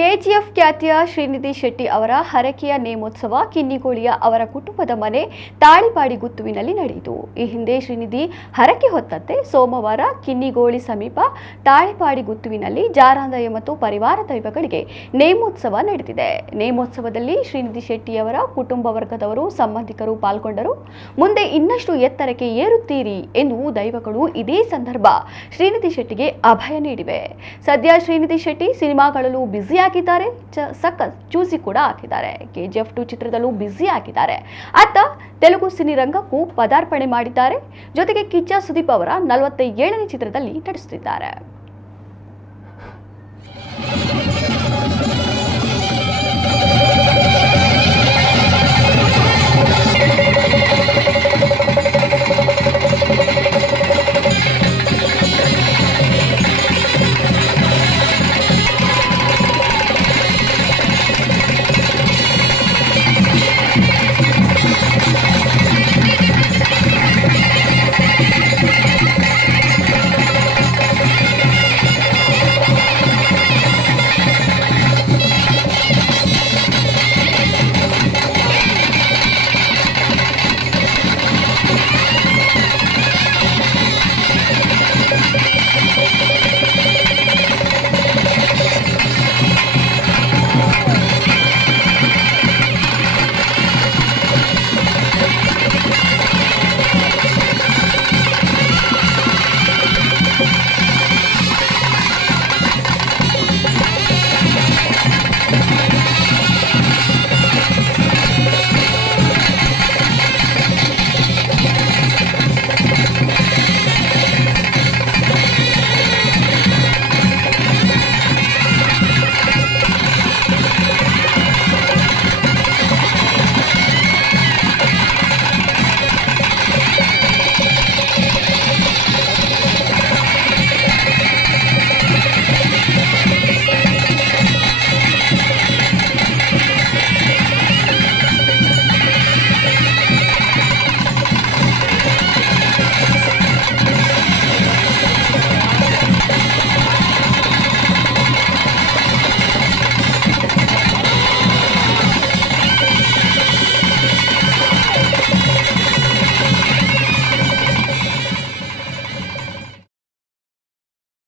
KGF ಖ್ಯಾತಿಯ ಶ್ರೀನಿಧಿ ಶೆಟ್ಟಿ ಅವರ ಹರಕೆಯ ನೇಮೋತ್ಸವ ಕಿನ್ನಿಗೋಳಿಯ ಅವರ ಕುಟುಂಬದ ಮನೆ ತಾಳಿಪಾಡಿ ಗುತ್ತುವಿನಲ್ಲಿ ನಡೆಯಿತು. ಈ ಹಿಂದೆ ಶ್ರೀನಿಧಿ ಹರಕೆ ಹೊತ್ತಂತೆ ಸೋಮವಾರ ಕಿನ್ನಿಗೋಳಿ ಸಮೀಪ ತಾಳಿಪಾಡಿ ಗುತ್ತುವಿನಲ್ಲಿ ಜಾರಾಂದಯ ಮತ್ತು ಪರಿವಾರ ದೈವಗಳಿಗೆ ನೇಮೋತ್ಸವ ನಡೆದಿದೆ. ನೇಮೋತ್ಸವದಲ್ಲಿ ಶ್ರೀನಿಧಿ ಶೆಟ್ಟಿಯವರ ಕುಟುಂಬ ವರ್ಗದವರು ಸಂಬಂಧಿಕರು ಪಾಲ್ಗೊಂಡರು. ಮುಂದೆ ಇನ್ನಷ್ಟು ಎತ್ತರಕ್ಕೆ ಏರುತ್ತೀರಿ ಎಂದು ದೈವಗಳು ಇದೇ ಸಂದರ್ಭ ಶ್ರೀನಿಧಿ ಶೆಟ್ಟಿಗೆ ಅಭಯ ನೀಡಿವೆ. ಸದ್ಯ ಶ್ರೀನಿಧಿ ಶೆಟ್ಟಿ ಸಿನಿಮಾಗಳಲ್ಲೂ ಬ್ಯುಸಿ ಆಗಿದ್ದಾರೆ, ಸಖತ್ ಚೂಸಿ ಕೂಡ ಹಾಕಿದ್ದಾರೆ. ಕೆಜಿಎಫ್ 2 ಚಿತ್ರದಲ್ಲೂ ಬ್ಯುಸಿ ಆಗಿದ್ದಾರೆ. ಅತ್ತ ತೆಲುಗು ಸಿನಿರಂಗಕ್ಕೂ ಪದಾರ್ಪಣೆ ಮಾಡಿದ್ದಾರೆ. ಜೊತೆಗೆ ಕಿಚ್ಚ ಸುದೀಪ್ ಅವರ 47ನೇ ಚಿತ್ರದಲ್ಲಿ ನಟಿಸುತ್ತಿದ್ದಾರೆ.